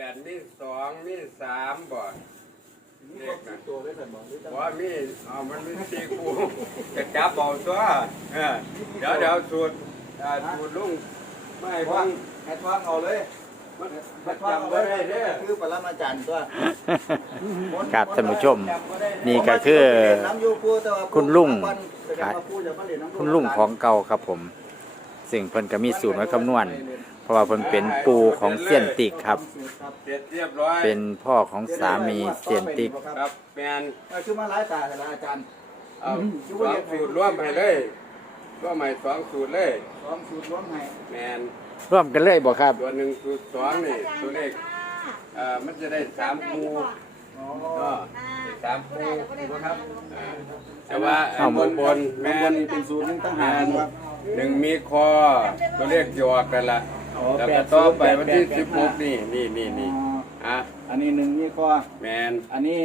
แปดมีสองมีสามบ่นี่ก็คือตัวได้แต่บอกนี่แต่บ่มีเอามันมีสี่คู่จะจับเอาตัวเออเดี๋ยวเดี๋ยวสูตรอ่าสูตรลุงไม่ว่าฟังให้ทองเอาเลยมันให้มันทองจำเอาไว้เลยได้เด้อคือปรมาจารย์ตัวครับท่านผู้ชมจำไว้ได้นี่ก็คือน้ำยูปูแต่ว่าคุณลุงแสดงว่าปูจะมาเรียนน้ำคุณลุงของเก่าครับผมซึ่งเพิ่นก็มีสูตรไว้คำนวณเพ ราะว่าเพิ่นเป็นปูของเซียนติกครับ เสร็จเรียบร้อยเป็นพ่อของสามีเซียนติกครับแมนเออคือมาหลายตาแต่ละอาจารย์เอาสองสูตรร่วมให้เลยร่วมให้สองสูตรเลยสองสูตรรวมให้แมนร่วมกันเลยบ่ครับ ตัวหนึ่งสูตรสองนี่ตัวเลขอ่ามันจะได้สามคู่อ๋อ ก็สามคู่ครับอ่าแต่ว่าเอาบนบนแมแม่นนี่เป็นสูตรหนึงตั้งแมหากนครับ หนึ่งมีคอตัวเลขหยอกกันละอ๋อ แล้วแปก็ดต่อศูนย์ไปวันที่แปดแปดสิบหกห้านี่นี่นี่นี่อ๋ออะอันนี้หนึ่งมีคอแมนอันนี้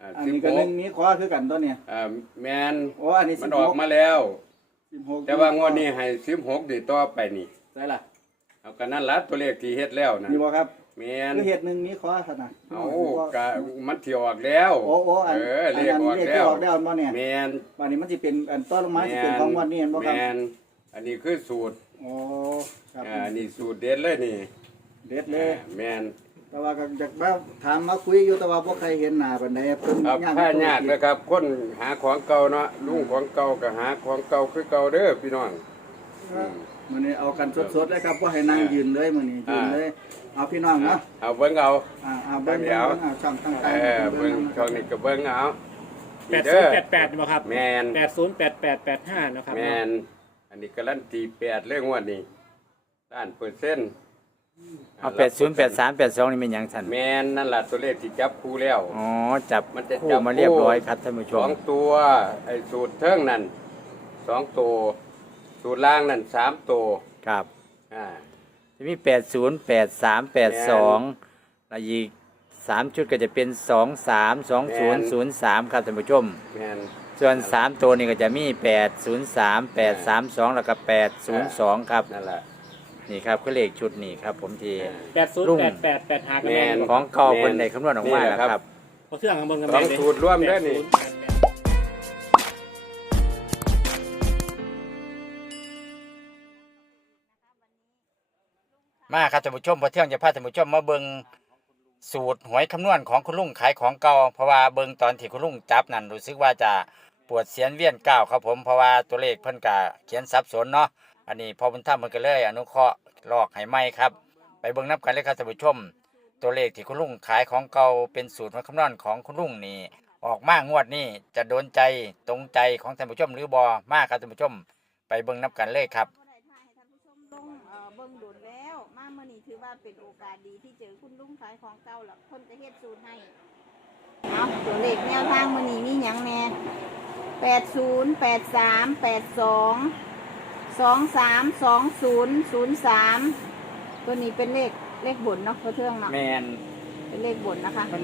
อ่าอันสิบนี้หก็หนึ่กงมีคอคือกันตัวเนี่ยอ่าแมนโอ้อันนี้มัสินบอหอกกมาแล้วสิบหกแต่ว่างวดนี้ให้สิบหกดีต่อไปนี่ใช่ล่ะเอากันนั่นละตัวเลขที่เฮ็ดแล้วนะนี่บ่ครับแมนคือเห็ดหนึ่งมีคอขนาดเอากะมันเที่ยวออกแล้วโอ้โอ้อันเอออันเรียกอันออกนี้แล้ที่วออกแล้วบ่เนี่ยแมนวันนี้มันจะเป็นอันต้นไม้ที่เป็นของวันนี้เห็นบ่แมครับนอันนี้คือสูตรโอ้ ครับ อ่านี่สูตรเด็ดเลยนี่เด็ดเลยแมนแต่ว่าก็อยากมาถามมาคุยอยู่แต่ว่าบ่ใครเห็นหน้าปานใดเพิ่นครับย่างถ้ายากนะครับ คนหาของเก่าเนาะลุงของเก่าก็หาของเก่าคือเก่าเด้อพี่น้องอืมมื้อนี้เอากันสดๆเลยครับบ่ให้นั่งยืนเลยมื้อนี้ยืนเลยเอาพี่น้องเนาะเอาเบิ่งเอาอ่าเอาเบิ่งเดี๋เบิ่งยวเบิ่งอ่าช่องต่างเออๆเบิ่งช่องนี้ก็เบิ่งเอาแปดศูนย์แปดแปดบ่ครับแมนแปดศูนย์แปดแปดแปดห้านะครับแมนอันนี้การันตีแปดเรื่องวันนี้ ด้านเปอร์เซ็นต์เอา80 83 82นี่เป็นหยังท่านแมนนั่นแหละตัวเลขที่จับคู่แล้ว อ๋อจับมันจะคู่จับมาเรียบร้อยครับท่านผู้ชสอมงตัวไอ้สูตรเทิงนั่นสองตัวสูตรล่างนั่นสามตัวครับอ่า จะมี80 83 82แล้วอีก3ชุดก็จะเป็น23 20 03ครับท่านผู้ชม แมนส่วน3ตัวนี้ก็จะมี803 832แล้วก็802ครับ นั่นแหละ นี่ครับคือเลขชุดนี้ครับ ผมที่แปดศูนย์ลุงแปดแปดแปดห้ากันแมแม่นนของเก่าคนใดคำนวณออกมาแล้วครับเพราะเครื่องข้างบนกันสองสูตรร่วมเด้อนี่มาครับท่านผู้ชมพอเที่ยงจะพาท่านผู้ชมมาเบิงสูตรหวยคำนวณของคุณลุงขายของเก่าเพราะว่าเบิงตอนที่คุณลุงจับนั่นรู้สึกว่าจะปวดเสียนเวียนก้าวครับผมเพราะว่าตัวเลขเพิ่นกะเขียนสับสนเนาะ อันนี้พอบุญธรรมเพิ่นก็เลย อนุเคราะห์ลอกให้ไหมครับ ไปเบิ่งนับกันเลยครับท่านผู้ชม ตัวเลขที่คุณลุงขายของเก่าเป็นสูตรหวยคำนวณของคุณลุงนี่ออกมางวดนี้จะโดนใจตรงใจของท่านผู้ชมหรือบ่มากครับท่านผู้ชม ไปเบิ่งนับกันเลยครับ บ่ได้ถ่ายให้ท่านผู้ชมลงเอ่อเบิ่งโดนแล้ว มาเมื่อนี้ถือว่าเป็นโอกาสดีที่เจอคุณลุงขายของเก่าแล้วคนจะเฮ็ดสูตรให้เอาตัวเลขแนวทางมื่อนี้มีหยังแหน่แปดศูนย์แปดสามแปดสอง สองสามสองศูนย์ศูนย์สามตัวนี้เป็นเลขเลขบนเนาะกระเทืองเนาะแมนเป็นเลขบนนะคะมัน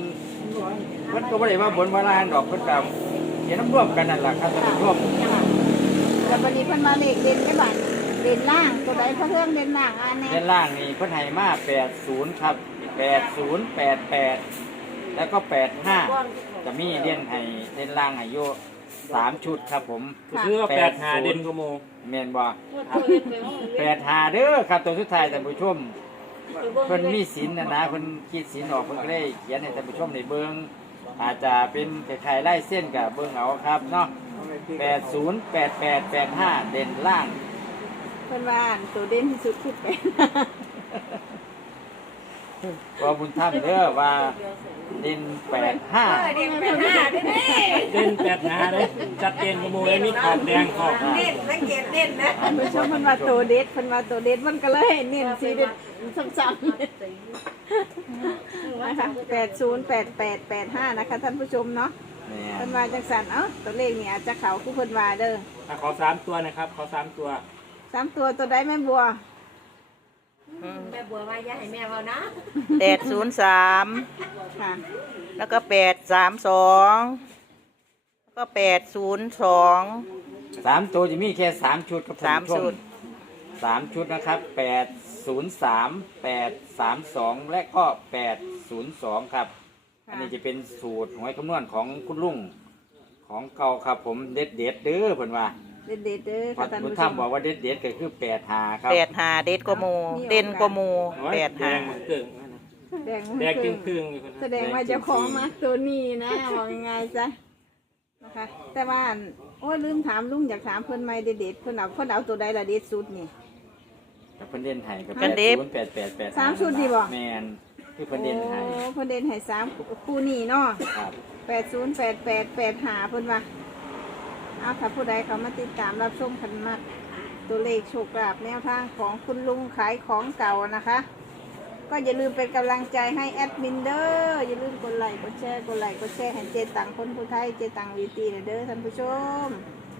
มันก็ไม่ได้ว่าบนว่าลานดอกเพิ่นกับเขียนน้ำร่วมกันนั่นแหละครับท่านผู้ชมค่ะแล้ววันนี้เพิ่นมาเลขเด่นได้บ้านเด่นล่างตัวใดกระเทืองเด่นล่างอันแน่ด้านล่างนี่เพิ่นให้มา80ครับ80 88 แล้วก็ 85จะมีเด่นให้เด่นล่างให้อยู่ 3ชุดครับผมคือว่าแปดห้า80เด่นกว่าโมแม่นบ่85เด้อครับตัวสุดท้ายท่านผู้ชมเพิ่นมีศีลนะนะเพิ่นคิดศีลออกเพิ่นก็เลยเขียนให้ท่านผู้ชมได้เบิ่งอาจจะเป็นคล้ายๆลายเส้นกับเบิ่งเอาครับเนาะ80 88 85เด่นล่างเพิ่นว่าอันตัวเด่นที่สุดคือแปดก็บุญธรรมเด้อว่า ดินแปดห้าเด่นแปดห้าเลยจัดเด่นกว่าโมเลยมีขอบแดงขอบท่านผู้ชมเพิ่นว่าตัวเด็ดเพิ่นว่าตัวเด็ดมันก็เลยเน้นสีเด็ดซ้ำๆนะคะแปดศูนย์แปดแปดแปดห้านะคะท่านผู้ชมเนาะเนี่เพิ่นว่าจังสันเอ้าตัวเลขนี่อาจจะเขาคือเพิ่นว่าเด้ออะขอสามตัวนะครับ ขอสามตัว สามตัวตัวใดแม่บัว แม่บัวว่าอย่าให้แม่เว้านะแปดศูนย์สามค่ะแล้วก็แปดสามสองแล้วก็แปดศูนย์สองสามตัวจะมีแค่สามชุดครับสามท่นผู้ชชุดสามชุดนะครับแปดศูนย์สามแปดสามสองและก็แปดศูนย์สองครับ อันนี้จะเป็นสูตรหวยคำนวณของคุณลุงของเก่าครับผมเด็ดเด็ดๆเด้อเพิ่นว่า เด็ดๆเด้อพอค่ะท่านคุณผู้ชท่ามมบอกว่าเด็ดเด็ดๆก็คือแปดหาครับแปดหาเด็ดกว่าหมูเด่นกว่าหมูโอ้ยแปดแดหางมันเกิงนั่นน่ะแดงแดงคครึ่รึ่งงครึ่งอยู่คนนั้นแสดงว่าเจะของมาตัวนี้นะบอกยังไงซะนะคะ แต่ว่าอันโอ้ยลืมถามลุงอยากถามเพิ่นไหมเด็ดๆเพิ่นเอาเพิ่นเอาตัวใดละเด็ดสุดนี่กับเพิ่นเด่นไห้กับกันเด็บศูนย์แปดแปดแปดสามชุดดีบ่ แมนคือเพิ่นเด่นไห้โอ้เพิ่นเด่นให้สามคู่นี้เนาะครับ แปดศูนย์แปดแปดแปดหาเพิ่นว่า เอาถ้าผู้ใดเขามาติดตามรับชมกันมากตัวเลขโชคลาภแนวทางของคุณลุงขายของเก่านะคะ ก็อย่าลืมเป็นกำลังใจให้แอดมินเดอร์อย่าลืมกดไลค์กดแชร์กดไลค์กดแชร์ให้เจตังคนผู้ไทยเจตังวีตีเด้อท่านผู้ชม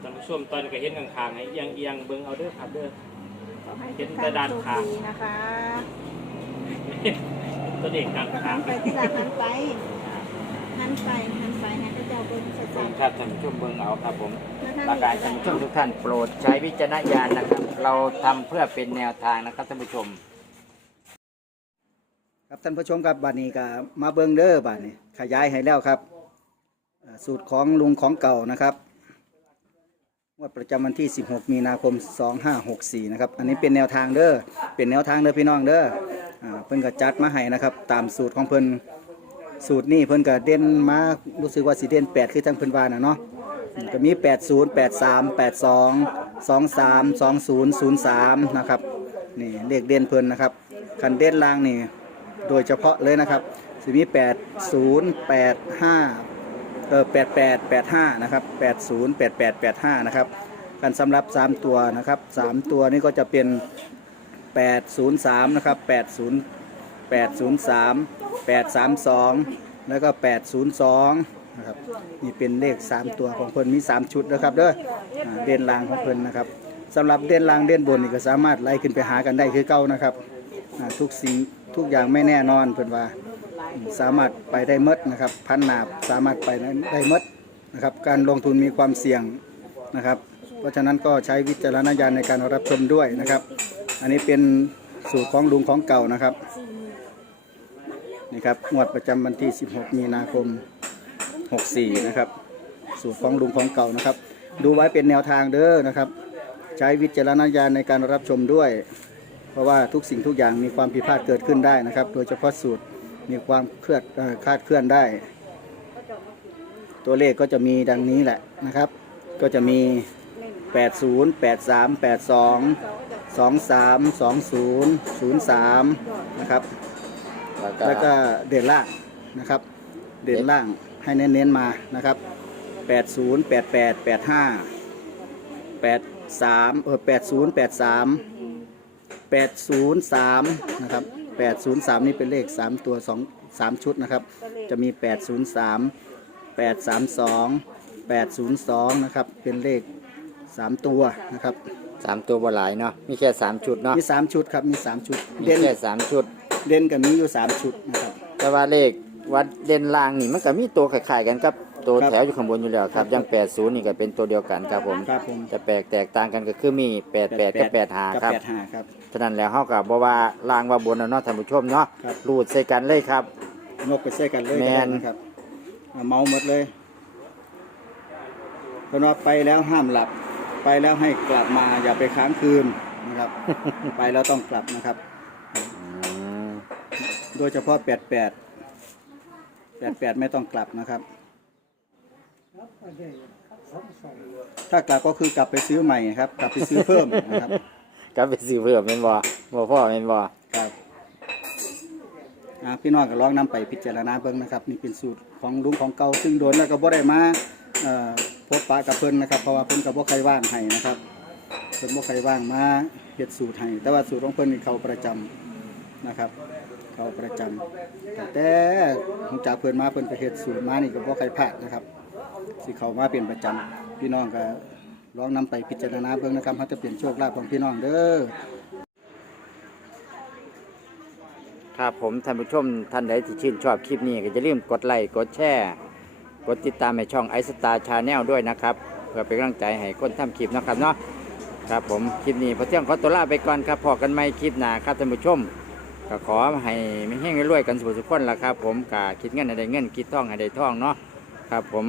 ท่านผู้ชมตอนก็เห็นข้างๆให้เอียงเอียงๆเบิ่งเอาเด้อครับเด้อขอให้เห็ทุนกแต่ท่านด้านโชคข้างดีนะคะ ตัวเด็กกลางหัทางนไปที่หลังหันไป หันไปหันไปให้พระเจ้าเป็นสัจเบิ่งจะครับท่านผู้ชมเบิ่งเอาครับผมนะคะประการท่านผู้ชมทุกท่านโปรดใช้วิจารณญาณนะครับ เราทำเพื่อเป็นแนวทางนะครับท่านผู้ชม ครับท่านผู้ชมครับบัดนี้ก็มาเบิ่งเด้อบัดนี้ขยายให้แล้วครับอ่าสูตรของลุงของเก่านะครับงวดประจำวันที่ 16 มีนาคม 2564 นะครับ อันนี้เป็นแนวทางเด้อเป็นแนวทางเด้อพี่น้องเด้ออ่าเพิ่นก็จัดมาให้นะครับ ตามสูตรของเพิ่น สูตรนี้เพิ่นก็เด่นมารู้สึกว่าสิเด่น8 คือทั้งเพิ่นว่าน่ะเนาะก็มี 80 83 82 23 20 03 นะครับนี่เลขเด่นเพิ่นนะครับคันเด่นล่างนี่โดยเฉพาะเลยนะครับสิมี 8 0 8 5เออ8 8 8 5 นะครับ 8 0 8 8 8 5 นะครับกันสำหรับ 3 ตัวนะครับ 3 ตัวนี้ก็จะเป็น 8 0 3 นะครับ 8 0 8 0 3 8 3 2 แล้วก็ 8 0 2 นะครับ นี่เป็นเลข 3 ตัวของเพิ่นมี 3 ชุดนะครับเด้ออ่าเด่นลางของเพิ่นนะครับสำหรับเด่นลางเด่นบนนี่ก็สามารถไล่ขึ้นไปหากันได้คือเก่านะครับอ่าทุกสิ่งทุกอย่างไม่แน่นอนเพิ่นว่าอืมสามารถไปได้หมดนะครับ พันหนาบสามารถไปได้หมดนะครับ การลงทุนมีความเสี่ยงนะครับ เพราะฉะนั้นก็ใช้วิจารณญาณในการรับชมด้วยนะครับ อันนี้เป็นสูตรของลุงของเก่านะครับ นี่ครับงวดประจำวันที่ 16 มีนาคม 64 นะครับ สูตรของลุงของเก่านะครับ ดูไว้เป็นแนวทางเด้อนะครับ ใช้วิจารณญาณในการรับชมด้วย เพราะว่าทุกสิ่งทุกอย่างมีความผิดพลาดเกิดขึ้นได้นะครับ โดยเฉพาะสูตรมีความเคลื่อนคาดเคลื่อนได้ ตัวเลขก็จะมีดังนี้แหละนะครับ ก็จะมี 80 83 82 23 20 03 นะครับ แล้วก็เด่นล่างนะครับ เด่นล่างให้เน้นๆมานะครับ 80 88 85 83เออ80 83 803นะครับ803 นี่เป็นเลข 3 ตัว 2 3 ชุดนะครับ จะมี 803 832 802 นะครับ เป็นเลข 3 ตัวนะครับสามตัวบ่หลายเนาะ มีแค่สามชุดเนาะ มี 3 ชุดครับ มี 3 ชุด มีเด่นแค่สามชุด เด่นกับมีอยู่3ชุดนะครับ แต่ว่าเลขวัดเด่นล่างนี่มันก็มีตัวคล้ายๆกันกับตัวครับแถวอยู่ข้างบนอยู่แล้วครับอยัง80นี่ก็เป็นตัวเดียวกันครับผมครับผมจะแปลกแตกต่างกันก็คือมี88กับ85กับครับ85ครับ ฉะนั้นแล้วเฮาก็บ่ว่าล่างว่าบนเอาเนาะท่านผู้ชมเนาะครับ รูดใส่กันเลยครับ นกไปใส่กันเลยแม่ก็ได้นนะครับอ่าเมาหมดเลยเพราะว่าไปแล้วห้ามหลับ ไปแล้วให้กลับมาอย่าไปค้างคืนนะครับ ไปแล้วต้องกลับนะครับอืม โดยเฉพาะ 88 88 ไม่ต้องกลับนะครับ ถ้ากลับก็คือกลับไปซื้อใหม่ครับ กลับไปซื้อเพิ่มนะครับก็ไปซื้อเพิ่มแม่นบ่บ่พ่อแม่นบ่ครับอ่าพี่น้องก็ลองนำไปพิจารณาเบิ่งนะครับ นี่เป็นสูตรของลุงของเก่าซึ่งโดนแล้วก็บ่ได้มาเอ่อพบปะกับเพิ่นนะครับ เพราะว่าเพิ่นก็บ่ใครว่างให้นะครับเพิ่นบ่ใครว่างมาเฮ็ดสูตรให้แต่ว่าสูตรของเพิ่นนี่เขาประจำนะครับ เขาประจำแต่หลังจากเพิ่นมาเพิ่นก็เฮ็ดสูตรมานี่ก็บ่ใครพลาดนะครับสิเขามาเป็นประจำพี่น้องก็ลองนำไปพิจารณาเบิ่งนะครับเขาจะเปลี่ยนโชคลาภของพี่น้องเด้อครับผมท่านผู้ชมท่านใดที่ชื่นชอบคลิปนี้ก็อย่าลืมกดไลค์กดแชร์กดติดตามในช่องไอสตาร์ชาแนลด้วยนะครับ เพื่อเป็นกำลังใจให้คนทำคลิปนะครับเนาะครับผมคลิปนี้พอเที่ยงขอตัวลาไปก่อนครับพอกันไหมคลิปหน้าครับท่านผู้ชม ก็ขอให้ไม่แห้งรวยกันสุขสุขคนละครับ ผมกะคิดเงินให้ได้เงินคิดท่องให้ได้ท่องเนาะครับ ผม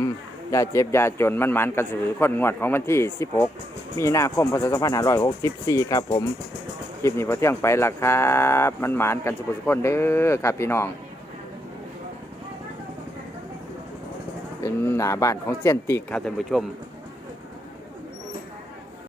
อยาเจ็บอยาจนมันหมันกันสุขสุขคนงวดของวันที่ 16 มีนาคมพศ2564 ครับ ผมคลิปนี้พอเที่ยงไปละครับ มันหมานกันสุขสุขคนเด้อครับพี่น้อง เป็นหน้าบ้านของเซียนติกครับท่านผู้ชม